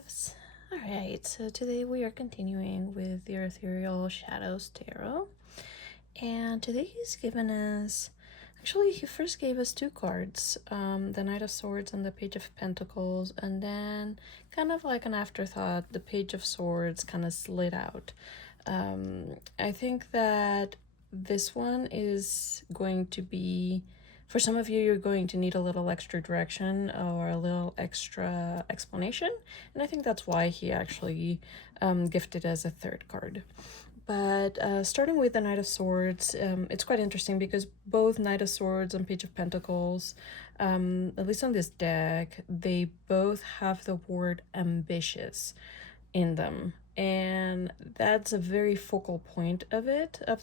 loves. Alright, so today we are continuing with the Erethereal Shadows Tarot. And today he's given us, actually he first gave us two cards, the Knight of Swords and the Page of Pentacles, and then kind of like an afterthought, the Page of Swords kind of slid out. I think that this one is going to be, for some of you, you're going to need a little extra direction or a little extra explanation, and I think that's why he actually gifted as a third card. But starting with the Knight of Swords, it's quite interesting because both Knight of Swords and Page of Pentacles, at least on this deck, they both have the word ambitious in them. And that's a very focal point of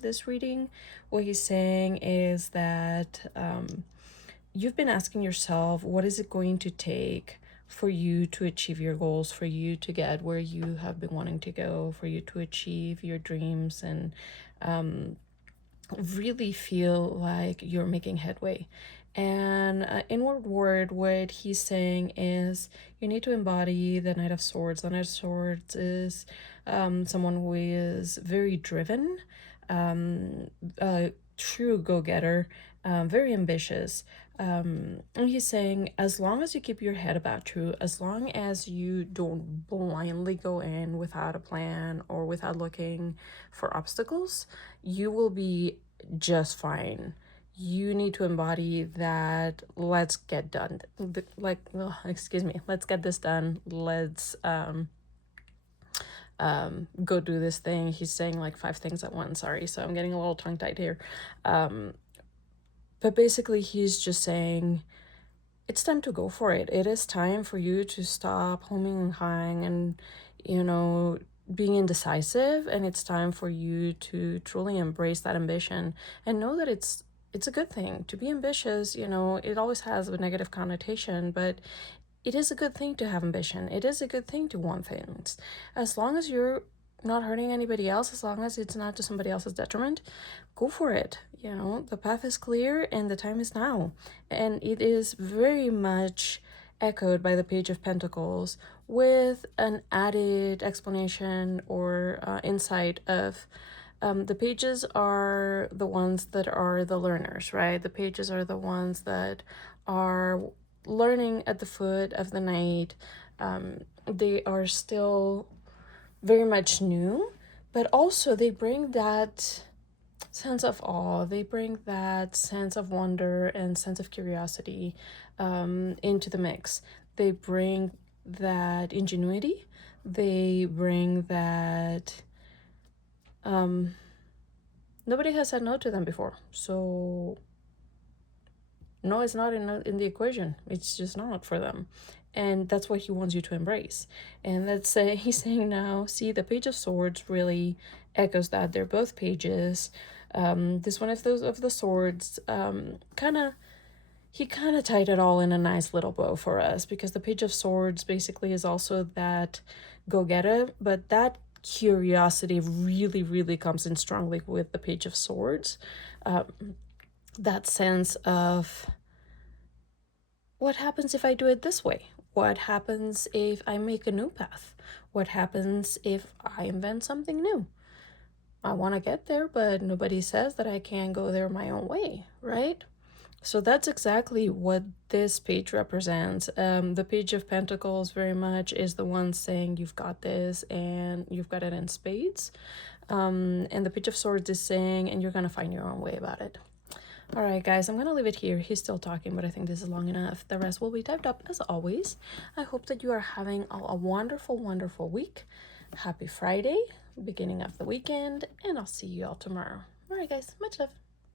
this reading. What he's saying is that you've been asking yourself, what is it going to take for you to achieve your goals, for you to get where you have been wanting to go, for you to achieve your dreams and really feel like you're making headway. And inward word, what he's saying is you need to embody the Knight of Swords. The Knight of Swords is someone who is very driven, a true go-getter, very ambitious. And he's saying, as long as you keep your head about you, as long as you don't blindly go in without a plan or without looking for obstacles, you will be just fine. You need to embody that let's get done, like, excuse me, let's get this done, let's go do this thing. He's saying like 5 things at once, sorry, so I'm getting a little tongue-tied here. But basically he's just saying it's time to go for it. It is time for you to stop homing and hawing and, you know, being indecisive, and it's time for you to truly embrace that ambition and know that it's a good thing to be ambitious. You know, it always has a negative connotation, but it is a good thing to have ambition. It is a good thing to want things. As long as you're not hurting anybody else, as long as it's not to somebody else's detriment, go for it. You know, the path is clear and the time is now. And it is very much echoed by the Page of Pentacles with an added explanation or insight of the pages are the ones that are the learners, right? The pages are the ones that are learning at the foot of the knight. They are still very much new, but also they bring that sense of awe, they bring that sense of wonder and sense of curiosity into the mix. They bring that ingenuity, they bring that nobody has said no to them before, so no, it's not in the equation. It's just not for them. And that's what he wants you to embrace. And that's he's saying now, see, the Page of Swords really echoes that. They're both pages. This one is those of the swords. He kind of tied it all in a nice little bow for us, because the Page of Swords basically is also that go-getter, but that curiosity really, really comes in strongly with the Page of Swords. That sense of, what happens if I do it this way? What happens if I make a new path? What happens if I invent something new? I want to get there, but nobody says that I can't go there my own way, right? So that's exactly what this page represents. The Page of Pentacles very much is the one saying you've got this and you've got it in spades. And the Page of Swords is saying, and you're going to find your own way about it. All right, guys, I'm going to leave it here. He's still talking, but I think this is long enough. The rest will be typed up as always. I hope that you are having a wonderful, wonderful week. Happy Friday, beginning of the weekend, and I'll see you all tomorrow. All right, guys, much love.